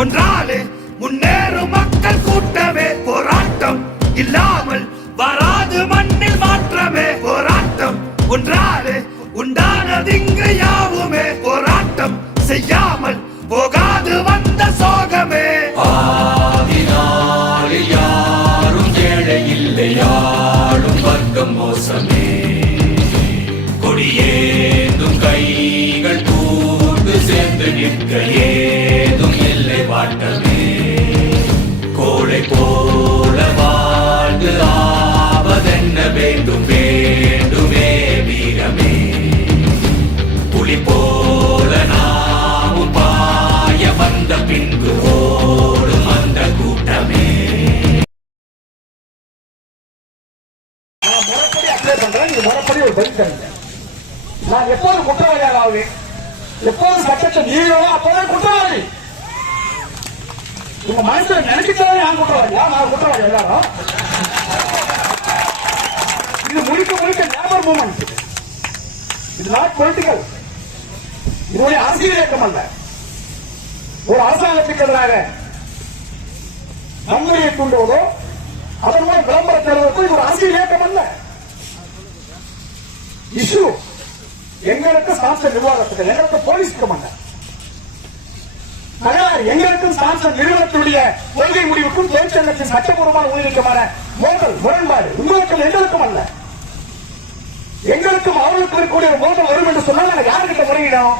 ஒன்றாலே முன்னேறும் மக்கள் கூட்டமே. போராட்டம் இல்லாமல் வராது மண்ணில் மாற்றமே. போராட்டம் ஒன்றாலே உண்டானதிங்கு யாவுமே. போராட்டம் செய்யாமல் போகாது வந்த சோகமே. ஆதினாளில் யாரும் ஏழை இல்லை, யாரும் வர்க்கம் மோசமே. கொடியேந்தும் கைகள் கூட்டு சேர்ந்து நிற்க ஏதும் இல்லை வாட்டமே. கோழை போல வாழ்ந்து ஆவதென்ன வேண்டும், வேண்டுமே வீரமே. புலி போல நாமும் பாய வந்த பின்பு ஓடும் அந்த கூட்டமே. முறைப்படி அப்ளை பண்றேன், நீங்க முறைப்படி ஒரு பதில் தருங்க. நான் எப்போது குற்றவாளியாக ஆகுவேன், எப்போது சட்டத்தை மீறவோ அப்போதான் குற்றவாளி. உங்க மனசுல நினைச்சுட்டாலே நான் குற்றவாளியா? நான் குற்றவாளி எல்லாரும். இது முழுக்க முழுக்க லேபர் மூவ்மெண்ட். இது நாட் பொலிட்டிக்கல். இதனுடைய அரசியல் இயக்கம் அல்ல. ஒரு அரசாங்கத்துக்கு எதிராக நன்மையை தூண்டுவதோ அதன் மூலம் விளம்பரம் தருவதற்கும் இது ஒரு அரசியல் இயக்கம் அல்ல. இஷ்யூ எங்களுக்கு ஸ்பான்சர் நிர்வாகத்துக்கு, எங்களுக்கு போலீஸ்க்கு அல்ல. எங்களுக்கும் ஸ்பான்சர் நிறுவனத்துடைய கொள்கை முடிவுக்கும் தொழிற்சங்கத்தின் சட்டப்பூர்வமான ஊழியருக்குமான மோதல் முரண்பாடு உங்களுக்கும் எங்களுக்கும் அல்ல. எங்களுக்கும் அவர்களுக்கும் இருக்கக்கூடிய மோதல் வரும் என்று சொன்னால் யாருக்கிட்ட முறையிடும்?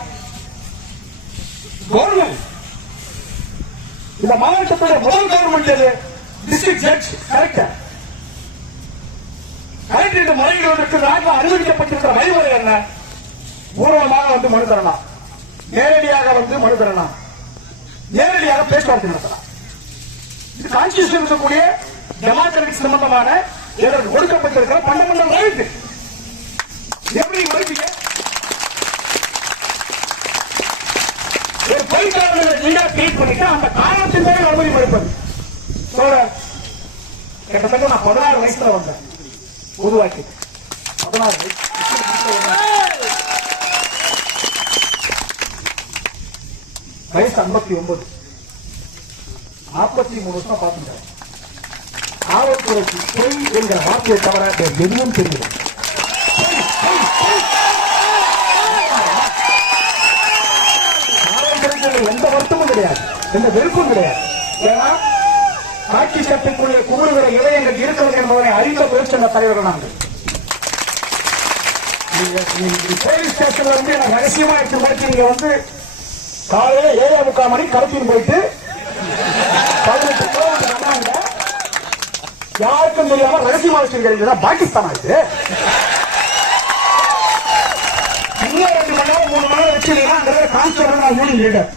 கவர்மெண்ட். இந்த மாவட்டத்துடைய முதல் கவர்மெண்ட் எது? District judge collector. கலெக்டர் முறையிடுவதற்கு நாட்டில் அனுமதிக்கப்பட்டிருக்கிற வழிமுறை என்ன? பூர்வமாக வந்து மனு தரலாம், நேரடியாக வந்து மனு தரலாம், நேரடியாக பேச்சுவார்த்தை நடத்தலாம். இது கான்ஸ்டிடியூஷன் இருக்கக்கூடிய டெமோக்ராட்டிக் சம்பந்தமான இதற்கு கொடுக்கப்பட்டிருக்கிற ஃபண்டமெண்டல் ரைட். எப்படி மறுப்பீங்க? ஒரு பொய்க்காரர்களை நீங்க கிரியேட் பண்ணிட்டு அந்த காரணத்தின் மேலே அனுமதி மறுப்பது. கிட்டத்தட்ட நான் 16 வயசுல வந்தேன் பொதுவாக்கி. 16 வயசு வயசு 59. 43 வருஷம் பார்த்துட்டேன். காவல்துறைக்கு பொய் என்கிற வார்த்தையை தவிர எதுவும் தெரியல. காவல்துறைக்கு எந்த வருத்தமும் கிடையாது, எந்த வெறுப்பும் கிடையாது. ஏன்னா காட்சி சட்டத்துக்குரிய குமுறுகிற இளைஞர்கள் இருக்கிறது என்பதை அறிந்த தொழிற்சங்க தலைவர்கள் நாங்கள். போலீஸ் ஸ்டேஷன்ல வந்து எனக்கு ரகசியமா எடுத்து மறைச்சு நீங்க வந்து காலையில 7:45 மணி கடத்தின்னு போயிட்டு 18 கிலோமீட்டர் யாருக்கும் தெரியாம ரகசியமா வச்சிருக்கீங்க. பாகிஸ்தான் ஆச்சு. இன்னும் 2 மணி நேரம் 3 மணி நேரம் வச்சிருக்கீங்கன்னா கான்ஸ்டபிள் நான் யூனியன் லீடர்.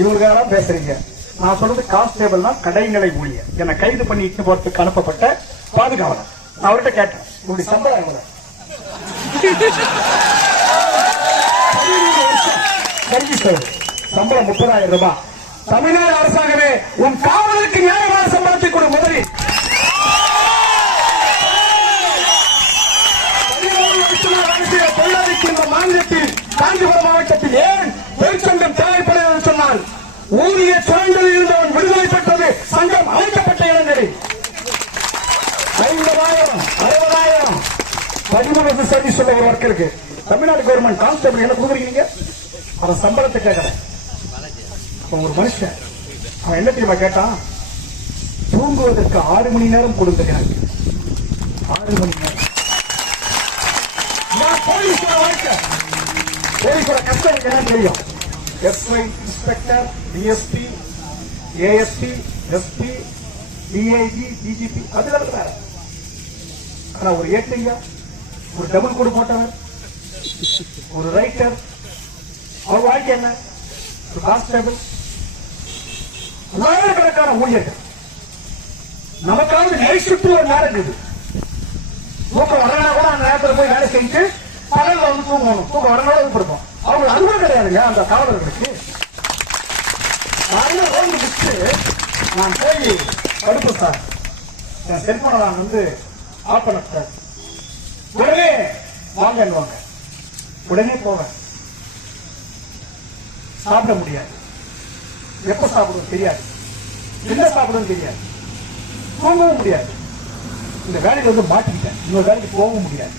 இவங்க பேசுறீங்க. நான் சொல்றது கான்ஸ்டேபிள் தான் கடைநிலை ஊழியர். என்னை கைது பண்ணி இட்டு போறதுக்கு அனுப்பப்பட்ட பாதுகாவலர். நான் அவர்கிட்ட கேட்டேன், உங்களுடைய சம்பளம் எவ்வளவு? சம்பளம் 30,000 ரூபாய். தமிழ்நாடு அரசாங்கமே உன் காவலருக்கு நியாயமான சம்பளத்தை கொடு. முதலில் 13 வருஷமாக தொழிலாளிக்கு இந்த மாநிலத்தில் காஞ்சிபுரம் மாவட்டத்தில் ஏன் தொழிற்சங்கம் தேவைப்படுகிறது சொன்னால் ஊதிய சுரண்டலில் இருந்தவன் விடுதலை பெற்றது சங்கம் அமைக்கப்பட்ட இடங்களில் 50,000 60,000 13 சர்வீஸ் உள்ள ஒரு ஒர்க் இருக்கு. தமிழ்நாடு கவர்மெண்ட் கான்ஸ்டபிள் என்ன கொடுக்குறீங்க? அவன் சம்பளத்தை கேட்கறேன். ஒரு மனுஷன் அவன் என்ன தெரியுமா கேட்டான்? தூங்குவதற்கு 6 மணி நேரம் கொடுங்க. 6 மணி நேரம். போலீஸோட வாழ்க்கை, போலீஸோட கஷ்டம் என்ன தெரியும்? SI, inspector, DSP, ASP, SP, DIG, DGP அதுல வேற. ஆனா ஒரு ஏட்டையா, ஒரு டபுள் கோடு போட்டவர், ஒரு ரைட்டர், அவர் வாழ்க்கை என்ன? ஒரு கான்ஸ்டபிள், ஆயிரக்கணக்கான ஊழியர்கள். நமக்காவது நைட் ஷிப்ட் ஒரு நேரம் இருக்குது. தூக்கம் வரனா கூட அந்த நேரத்தில் போய் வேலை செஞ்சு பகல்ல வந்து தூங்கணும். தூக்கம் வரனோட கொடுப்போம். அவங்க அனுபவம் கிடையாதுங்க அந்த காவலர்களுக்கு. காலையில ரோடு முடிச்சு நான் போய் படுப்பு சார், என் செல்போனை நான் வந்து ஆஃப் பண்ண சார். உடனே வாங்கன்னுவாங்க. உடனே போவேன். சாப்பிட முடியாது. எப்ப சாப்பிடுவோம் தெரியாது. என்ன சாப்பிடுவோம் தெரியாது. தூங்கவும் முடியாது. இந்த வேலையில வந்து மாட்டிக்கிட்டேன். இன்னொரு வேலைக்கு போகவும் முடியாது.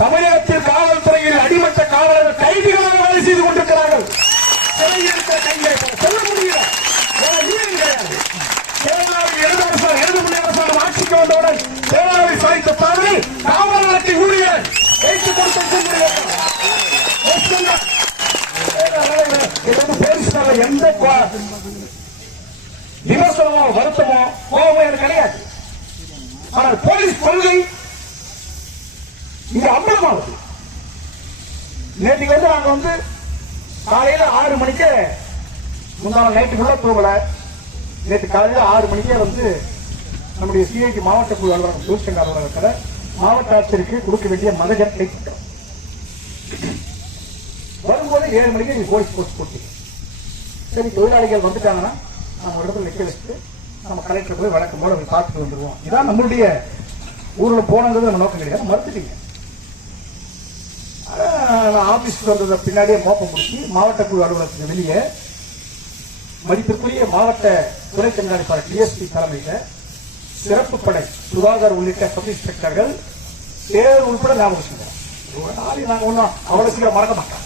தமிழகத்தில் காவல்துறையில் அடிமட்ட காவலர்கள் கைதிகளாக வேலை செய்து கொண்டிருக்கிறார்கள். சொல்ல முடியல. கிடையாது. கேரளாவில் இடது முன்னே அரசாங்கம் ஆட்சிக்கு வந்தவுடன் கேரளாவை சாய்த்த தவறு காவலர்களுக்கு ஊழியர் வைத்துக் கொடுத்த எந்த விமர்சனமோ வருத்தமோ கோபமோ எனக்கு கிடையாது. ஆனால் போலீஸ் கொள்கை இங்க அம்பலமாகுது. நேற்றுக்கு வந்து நாங்க வந்து காலையில 6 மணிக்கு முந்தான நைட்டுக்குள்ள தூங்கல. நேற்று காலையில 6 மணிக்கே வந்து நம்முடைய சிஐடி மாவட்ட குழு அலுவலகம் சிவசங்கர் அலுவலகத்தில் மாவட்ட ஆட்சியருக்கு கொடுக்க வேண்டிய மதகர் கைப்பற்றோம். வரும்போது 7 மணிக்கு நீங்க போலீஸ் போஸ்ட் போட்டு சரி தொழிலாளிகள் வந்துட்டாங்கன்னா நம்ம இடத்துல நிக்க வச்சுட்டு நம்ம கலெக்டர் போய் வழக்கம் போல போய் பார்த்துட்டு வந்துருவோம். இதான் நம்மளுடைய ஊர்ல போனது நம்ம நோக்கம் கிடையாது. மறுத்துட்டீங்க. ஆபீஸ்க்கு வந்தது பின்னாடியே மோப்பம் முடிச்சு மாவட்ட குழு அலுவலகத்துக்கு வெளியே மதிப்பிற்குரிய மாவட்ட துணை கண்காணிப்பாளர் டிஎஸ்பி தலைமையில் சிறப்பு படை சுதாகர் உள்ளிட்ட சப் இன்ஸ்பெக்டர்கள் பேர் உள்பட ஞாபகம் நாங்க ஒன்றும் அவ்வளவு சீக்கிரம் மறக்க மாட்டோம்.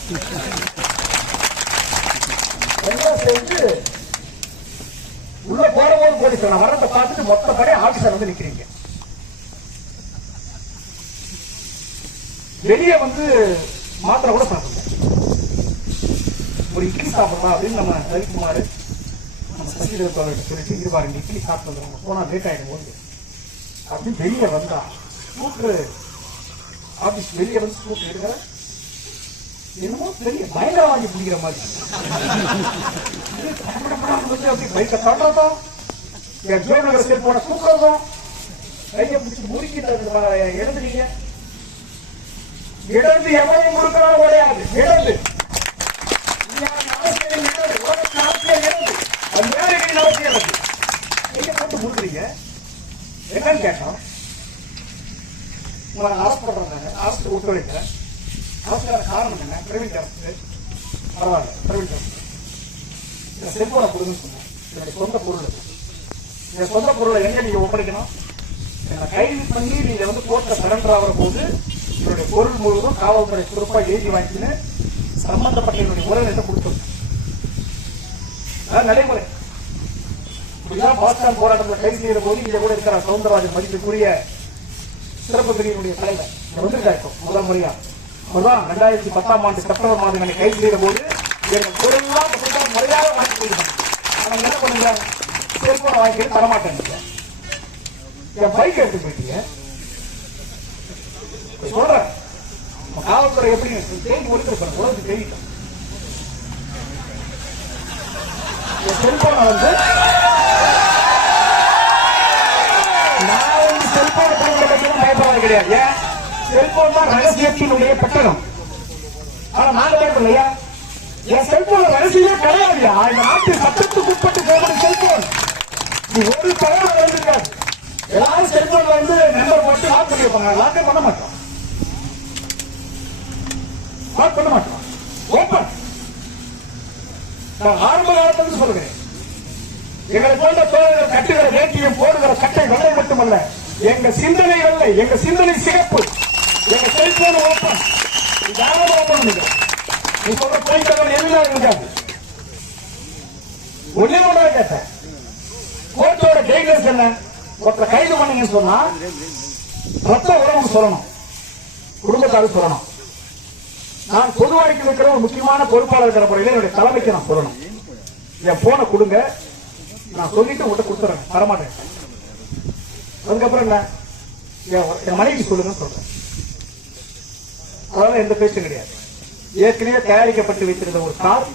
எல்லாம் சேர்ந்து உள்ள போறபோது போலீஸ் நான் வரத்தை பார்த்துட்டு மொத்த படை ஆபீசர் வந்து நிக்கிறீங்க. வெளியே வந்து மாத்திரை கூட சாப்பிடுங்க. ஒரு இட்லி சாப்பிடலாம் அப்படின்னு நம்ம ரவிக்குமார் நம்ம சசிதர் சொல்லிட்டு இருப்பாரு இட்லி சாப்பிட்டு வந்துடுவோம் போனா லேட் ஆயிடும் போது அப்படின்னு வெளியே வந்தா ஸ்கூட்டரு ஆபீஸ் வெளியே வந்து ஸ்கூட்டர் எடுக்கிற என்னமோ பெரிய பயங்கரவாதி பிடிக்கிற மாதிரி பைக்கை தட்டுறதும் என் ஜோநகர் சரி போன தூக்குறதும் கையை பிடிச்சி முறுக்கிட்டு எழுதுறீங்க. இடந்து எவரையும் முறுக்கிறாலும் உடையாது. இடந்து என்னன்னு கேட்டோம். உங்களை அரசு பண்றாங்க. அரசு ஒத்துழைக்கிறேன். அரசுக்கான காரணம் என்ன? பிரைவேட் அரசு பரவாயில்ல. பிரைவேட் அரசு இந்த செல்போனை கொடுங்கன்னு சொன்னேன். என்னுடைய சொந்த பொருள். இந்த சொந்த பொருளை எங்க நீங்க ஒப்படைக்கணும்? என்னை கைது பண்ணி நீங்க வந்து கோர்ட்டை சரண்டர் ஆகிற போது என்னுடைய பொருள் முழுவதும் காவல்துறை பொறுப்பா எழுதி வாங்கின்னு சம்பந்தப்பட்ட என்னுடைய உறவினத்தை கொடுத்துருங்க. நடைமுறை இப்படிதான் பாகிஸ்தான் போராட்டத்தில் கைது செய்கிற போது இங்க கூட இருக்கிற சவுந்தரராஜன் மதிப்புக்குரிய சிறப்பு பிரிவினுடைய தலைவர் வந்திருக்காரு முதல் முறையா. அவர்தான் 2010ஆம் ஆண்டு செப்டம்பர் மாதம் என்னை கைது செய்கிற போது எங்கள் பொருள்லாம் முறையாக வாங்கி கொடுத்தாங்க. ஆனா என்ன பண்ணுங்க செல்போனை வாங்கி தரமாட்டேன். என் பைக் எடுத்து போயிட்டீங்க. சொல்றேன் காவல்துறை எப்படி தேடி ஒழித்திருப்பாங்க உலகத்துக்கு தெரிவிக்கும். செல்போனை வந்து நான் வந்து செல்போன் பயப்படுறது கிடையாது. ஏன் செல்போன் தான் ரகசியத்தினுடைய பெட்டகம். ஆனா நாங்க பயப்படலையா? என் செல்போன் ரகசியமே கிடையாதுயா. இந்த நாட்டு சட்டத்துக்கு உட்பட்டு போகணும் செல்போன். நீ ஒரு தகவல் எழுதிருக்காது. எல்லாரும் செல்போன்ல வந்து நம்பர் போட்டு லாக் பண்ணி வைப்பாங்க. லாக்கே பண்ண மாட்டோம். லாக் பண்ண மாட்டோம். ஓப்பன். நான் ஆரம்ப காலத்துல சொல்லுகிறேன். எங்களை போன்ற தோழர்கள் கட்டுகிற வேட்டியும் போடுகிற சட்டை வெள்ளை மட்டுமல்ல, எங்க சிந்தனை வெள்ளை, எங்க சிந்தனை சிறப்பு, எங்க செல்போன் ஓப்பன். தாராளமா ஓப்பன் பண்ணிக்கலாம். நீ சொல்ற பொய் தகவல் எல்லாம் இருக்காது. ஒன்னே ஒன்றா கேட்டேன். கோர்ட்டோட கைட்லைன்ஸ் என்ன? ஒருத்தர் கைது பண்ணீங்கன்னு சொன்னா ரத்த உறவு சொல்லணும், குடும்பத்தாரு சொல்லணும். நான் பொதுவாய்க்கு இருக்கிற ஒரு முக்கியமான பொறுப்பாளர் இருக்கிற முறையில் என்னுடைய தலைமைக்கு நான் சொல்லணும். என் போனை கொடுங்க, நான் சொல்லிட்டு உங்கள்கிட்ட கொடுத்துறேன், தரமாட்டேன். அதுக்கப்புறம் என்ன என் மனைவி சொல்லுங்க சொல்றேன். அதனால எந்த பேச்சும் கிடையாது. ஏற்கனவே தயாரிக்கப்பட்டு வைத்திருந்த ஒரு கார்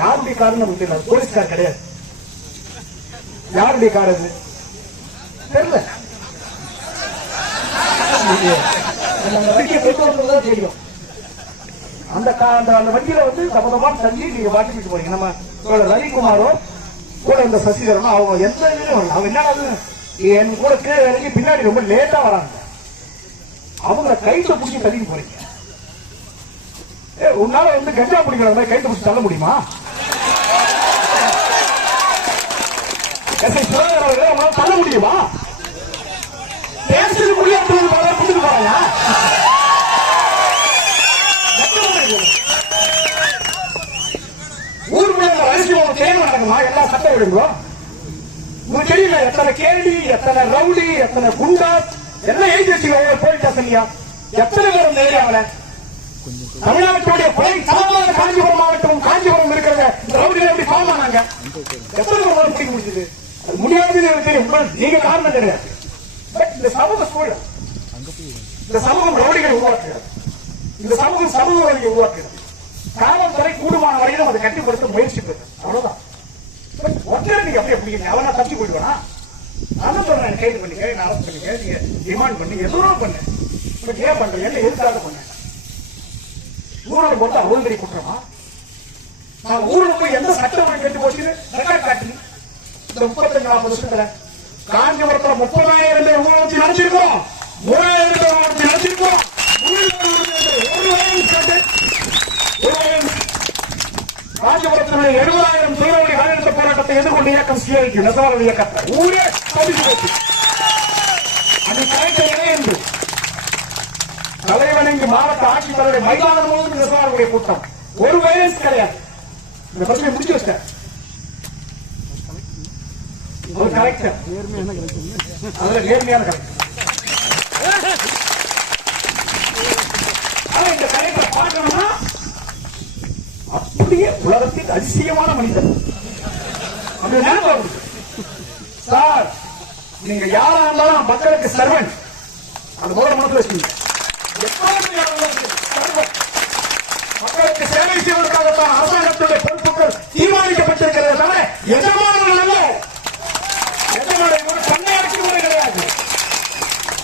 யாருடைய கார்னு நமக்கு தெரியல. போலீஸ் கார் கிடையாது. யாருடைய கார் அது தெரியல. தெரியும். அந்த வண்டியில வந்து சம்பந்தமா தள்ளி நீங்க மாட்டிட்டு போறீங்க. நம்ம ரவிக்குமாரோ கூட இந்த சசிகரனும் அவங்க எந்த இதுலயும் அவங்க என்ன என் கூட கீழே இறங்கி பின்னாடி ரொம்ப லேட்டா வராங்க. அவங்க கைத்தை பிடிச்சி தள்ளிட்டு போறீங்க. உன்னால வந்து கஞ்சா பிடிக்கிற மாதிரி கைத்தை பிடிச்சி தள்ள முடியுமா? தள்ள முடியுமா? பேசுறது முடியாது புடிச்சிட்டு போறாங்க. ஊருக்குள்ள அரசியல் தேர்வு நடக்குமா? எல்லா சட்டம் விடுங்களோ உங்களுக்கு தெரியல. எத்தனை கேள்வி, எத்தனை ரவுடி, எத்தனை குண்டா என்ன எழுதி வச்சுக்கோங்க போலீஸ் ஸ்டேஷன்லயா? எத்தனை பேர் இந்த ஏரியாவில் தமிழ்நாட்டுடைய தலைமையான காஞ்சிபுரம் மாவட்டம், காஞ்சிபுரம் இருக்கிற ரவுடிகளை எப்படி ஃபார்ம் ஆனாங்க? எத்தனை பேர் பிடிக்க முடிஞ்சது? அது முடியாதுன்னு எனக்கு தெரியும். நீங்க காரணம் கிடையாது. இந்த சமூக சூழல், இந்த சமூகம் ரவுடிகளை உருவாக்குகிறது. இந்த சமூகம் சமூக ரவுடிகளை உருவாக்குகிறது. காவல்துறை கூடுமான வரையிலும் அதை கட்டுப்படுத்த முயற்சி பெறுது. அவ்வளவுதான். ஒற்றை நீங்க அப்படியே பிடிக்கிறீங்க. அவனா தப்பிச்சு போயிடுவானா? நான் சொல்றேன், கைது பண்ணிக்க, என்ன அரசு பண்ணிக்க, நீங்க டிமாண்ட் பண்ணி எதுவும் பண்ணு. இப்ப ஏன் பண்றீங்க? என்ன எதுக்காக பண்ண? ஊழல் போட்டு அவ்வளவு பெரிய குற்றமா? நான் ஊழல் போய் எந்த சட்டம் கெட்டு போச்சுன்னு ரெக்கார்ட் காட்டு. இந்த 35-40 வருஷத்துல காஞ்சிபுரத்துல 30,000 பேர் ஊழல் நினைச்சிருக்கோம், 3,000 பேர் ஊழல் நினைச்சிருக்கோம். காஞ்சிபுரத்தில் 70,000 சுயவழி காலநிலை போராட்டத்தை எதிர்கொண்ட இயக்கம் சிஐடி நெசவாளர் இயக்கத்தை ஊரே பதிவு வைத்து அது கலைத்த இணைந்து தலைவணங்கி மாவட்ட ஆட்சித்தலைவருடைய மைதானம் முழுவதும் நெசவாளருடைய கூட்டம். ஒரு வயசு கிடையாது. இந்த பிரச்சனை முடிச்சு வச்சிட்டேன். ஒரு கலெக்டர், அதுல நேர்மையான கலெக்டர். இந்த கலெக்டரை பார்க்கணும்னா அப்படியே உலகத்தின் அதிசயமான மனிதன். சார், நீங்க யாரா இருந்தாலும் மக்களுக்கு சர்வன்ட். அந்த போர்டு மனசுல வச்சுக்கீங்க. மக்களுக்கு சேவை செய்வதற்காகத்தான் அரசாங்கத்துடைய பொறுப்புகள் தீர்மானிக்கப்பட்டிருக்கிறது. தவிர எஜமானர்கள் அல்ல. எஜமான பண்ணை ஆட்சி முறை கிடையாது.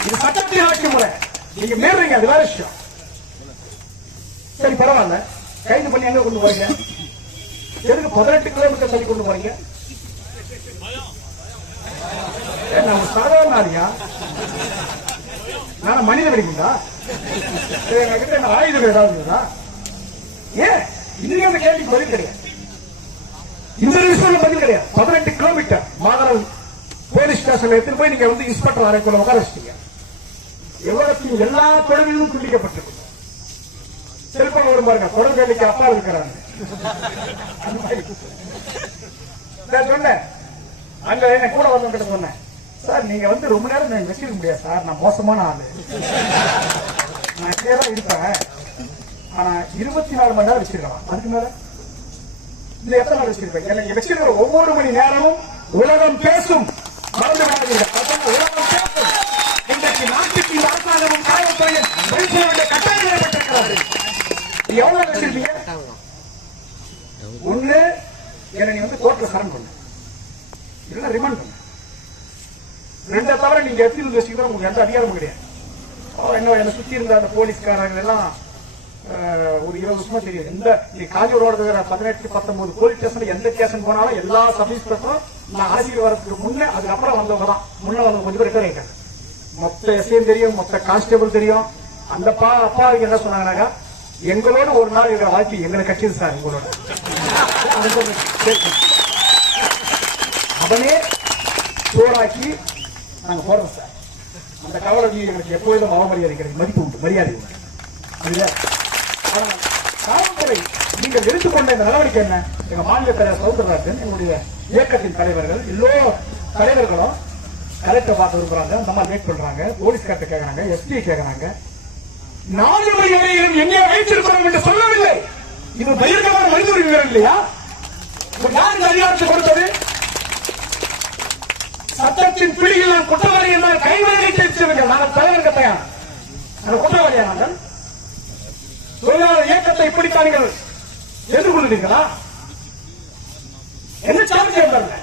இது சட்டத்தின் ஆட்சி முறை. நீங்க மீறீங்க, அது வேற விஷயம். சரி, பரவாயில்ல. கைது பண்ணி எங்க கொண்டு போறீங்க? எதுக்கு 18 கிலோமீட்டர் தள்ளி கொண்டு போறீங்க? நம்ம சாதாரண ஆளியா? நான் மனித வெடிக்குங்களா? எங்ககிட்ட என்ன ஆயுதங்கள் ஏதாவது இருக்குதா? ஏன் இன்னைக்கு அந்த கேள்விக்கு பதில் கிடையாது. இந்த விஷயம் பதில் கிடையாது. 18 கிலோமீட்டர் மாதவரம் போலீஸ் ஸ்டேஷன்ல எடுத்துட்டு போய் நீங்க வந்து இன்ஸ்பெக்டர் அறைக்குள்ள உட்கார வச்சிட்டீங்க. எவ்வளவு எல்லா தொழிலும் துண்டிக்கப்பட்டிருக்கு. செல்போன் வரும் பாருங்க, தொடர் வேலைக்கு அப்பா இருக்கிறாங்க. சொன்னேன், அங்க என்ன கூட வந்து சொன்னேன், சார் நீங்க வந்து ரொம்ப நேரம் வச்சிருக்க முடியாது சார், நான் மோசமான ஆளு, நான் இப்படியேதான் இருப்பேன். ஆனா 24 மணி நேரம் வச்சிருக்கலாம். அதுக்கு மேல இல்ல எத்தனை நாள் வச்சிருப்பேன்? எனக்கு வச்சிருக்கிற ஒவ்வொரு மணி நேரமும் உலகம் பேசும். மறந்து உலகம் பேசும். இன்றைக்கு நாட்டுக்கு அரசாங்கமும் காவல்துறையும் கட்டாயம் ஏற்பட்டிருக்கிறது. எவ்வளவு வச்சிருப்பீங்க? ஒண்ணு, என்ன நீ வந்து கோர்ட்ல சரண் பண்ணு, இல்ல ரிமாண்ட் பண்ணு. ரெண்டை தவிர நீங்க எடுத்து வச்சுக்கிற உங்களுக்கு எந்த அதிகாரமும் கிடையாது. என்ன சுத்தி இருந்த அந்த போலீஸ்காரங்க எல்லாம் ஒரு 20 வருஷமா தெரியும். இந்த காஞ்சிபுரம் 18-19 போலீஸ் ஸ்டேஷன் எந்த ஸ்டேஷன் போனாலும் எல்லா சப் இன்ஸ்பெக்டரும் நான் அரசியல் வரதுக்கு முன்னே அதுக்கப்புறம் வந்தவங்க தான். முன்ன வந்து கொஞ்சம் பேர் ரிட்டர் ஆயிட்டாங்க. மொத்த எஸ்ஐயும் தெரியும், மொத்த கான்ஸ்டபிள் தெரியும். அந்த அப்பா என்ன சொன்னாங்கன்னாக்கா, எங்களோட ஒரு நாள் இருக்கிற வாழ்க்கை எங்களை கட்சி சார், உங்களோட அவனே சோறாக்கி நாங்க போறோம் சார். அந்த கவலை எங்களுக்கு எப்போதும் அவமரியாதை கிடையாது, மதிப்பு உண்டு, மரியாதை உண்டு. காவல்துறை நீங்கள் எடுத்துக்கொண்ட இந்த நடவடிக்கை என்ன? எங்க மாநில தலைவர் சௌந்தரராஜன், எங்களுடைய இயக்கத்தின் தலைவர்கள், எல்லோ தலைவர்களும் கலெக்டர் பார்க்க விரும்புறாங்க. அந்த மாதிரி வெயிட் பண்றாங்க. போலீஸ்கார்ட்ட கேட்கறாங்க, எஸ்பி கேட்கறாங்க. 4 மணி வரையிலும் எங்கே வைத்திருக்கிறோம் என்று சொல்லவில்லை. இது தைரியமான மனித உரிமை இல்லையா? யார் இந்த அதிகாரத்தை கொடுத்தது? சட்டத்தின் பிடியில் நான் குற்றவாளி என்றால் கைவரை தெரிவித்தவர்கள் நாங்கள் தலைவர்கள் தயார். நாங்கள் குற்றவாளியா? நாங்கள் தொழிலாளர் இயக்கத்தை இப்படித்தான் நீங்கள் எதிர்கொள்கிறீர்களா? என்ன சார்ஜ் இருந்தாங்க?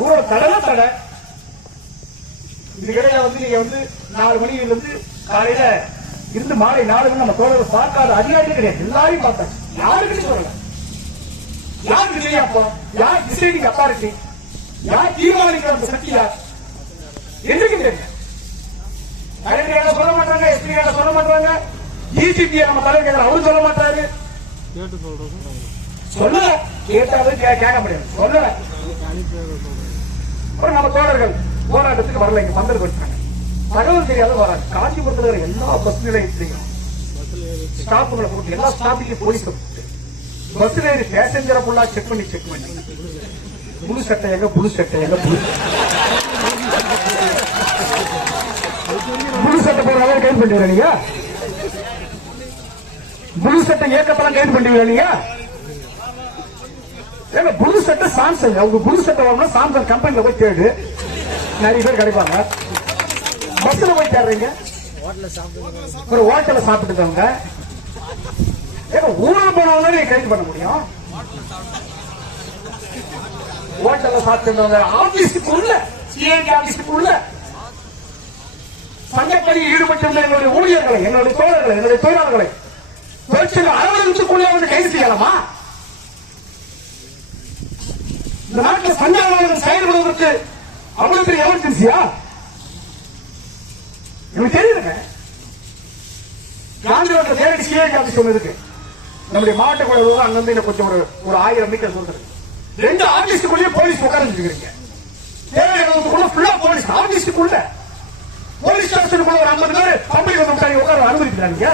ஊரோட தடை தடை. இதுக்கிடையில வந்து நீங்க வந்து 4 மணியிலிருந்து காலையில இருந்து மாலை 4 மணி நம்ம தோழர் பார்க்காத அதிகாரிகள் கிடையாது. எல்லாரையும் பார்த்தாச்சு. யாருக்குன்னு சொல்லல. யாருக்கு தெரியும்? அப்போ யார் டிசைடிங் அத்தாரிட்டி? யார் தீர்மானிக்கிற அந்த சக்தி? யார்? என்றைக்கும் தெரியும். டிஜிபியை நம்ம தலைவர் கேட்கிற அவரு சொல்ல மாட்டாரு. சொல்லல, கேட்டாலும் கேட்க முடியாது, சொல்லல. அப்புறம் நம்ம தோழர்கள் போராட்டத்துக்கு வரல, இங்க பந்தல் வச்சாங்க. தகவல் தெரியாத வராங்க. காஞ்சிபுரத்தில் இருக்கிற எல்லா பஸ் நிலையத்திலையும் ஸ்டாப்புகளை போட்டு, எல்லா ஸ்டாப்பிலையும் போலீஸ் போட்டு, பஸ்ல ஏறி பேசஞ்சரை ஃபுல்லா செக் பண்ணி புது சட்டை எங்க, புது சட்டை எங்க, புது சட்டை போடுறவங்க கைது பண்ணுவீங்க நீங்க? புது சட்டை இயக்கத்தெல்லாம் கைது பண்ணுவீங்க நீங்க? ஏங்க புது சட்டை சாம்சங், அவங்க புது சட்டை வாங்கணும் சாம்சங் கம்பெனில போய் தேடு, நிறைய பேர் கிடைப்பாங்க. பஸ்ல போய் தேடுறீங்க, ஒரு ஹோட்டல்ல சாப்பிட்டுருக்காங்க. ஏங்க ஊழல் போனவங்க நீங்க கைது பண்ண முடியும்? ஹோட்டல்ல சாப்பிட்டு ஆபீஸுக்குள்ள, சிஐடி ஆபீஸுக்குள்ள சங்கப்பணியில் ஈடுபட்டிருந்த எங்களுடைய ஊழியர்களை, எங்களுடைய தோழர்களை, எங்களுடைய தொழிலாளர்களை தொழிற்சங்க அலுவலகத்துக்குள்ளே வந்து கைது செய்யலாமா? இந்த நாட்டில் சங்க அலுவலகம் செயல்படுவதற்கு அவ்வளவு பெரிய எமர்ஜென்சியா? எனக்கு தெரியுதுங்க. காந்திரோட நேரடி சிஐடி ஆபீஸ் ஒன்று இருக்கு. நம்முடைய மாவட்ட குழு அங்கிருந்து கொஞ்சம் ஒரு 1000 மீட்டர் சொல்றது. 2 ஆபீஸுக்குள்ளேயே போலீஸ் உட்கார்ந்துருக்கீங்க. தேவையான ஃபுல்லா போலீஸ் ஆபீஸுக்குள்ள, போலீஸ் ஸ்டேஷனுக்குள்ள ஒரு 50 பேர் பப்ளிக் வந்து உட்கார அனுமதிக்கிறாங்க.